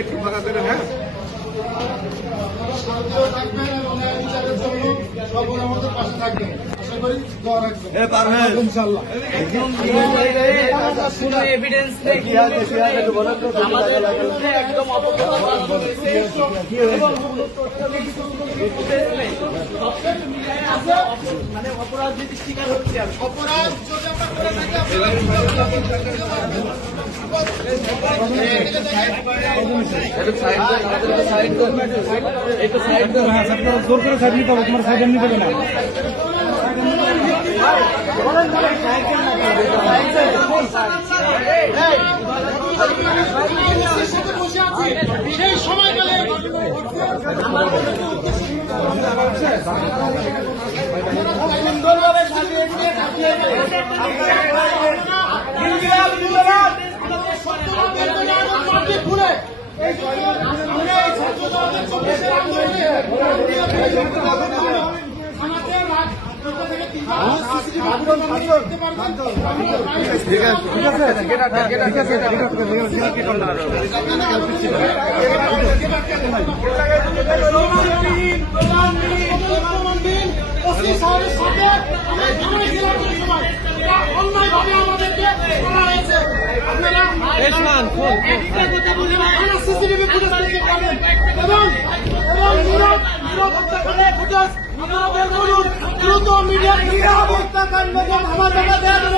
একটু ফাঁকা দেবেন, হ্যাঁ। থাকবেন এবং বিচারের জন্য সকলে আমাদের পাশে থাকবেন। আশা করি দোয়া রাখবেন ইনশাআল্লাহ। কোনো এভিডেন্স নেই, আমাদের বিরুদ্ধে একদম মানে অপরাধ যদি স্বীকার হচ্ছে অপরাধ যদি আমরা করে জোর করে সাইড নিতে হবে, তোমার সাইড এমনি দেবে না। সেই সময়কালে সুন্দরভাবে সাজিয়ে খুলে অন্যায়ভাবে আমাদেরকে করা হয়েছে। আপনারা সিসিটিভি ফুটেজ দেখতে পাবেন এবং নীরব হত্যাকাণ্ডের ফুটেজ আপনারা বের করুন। দ্রুত মিডিয়া নীরব হত্যাকাণ্ড আমাদের দেওয়া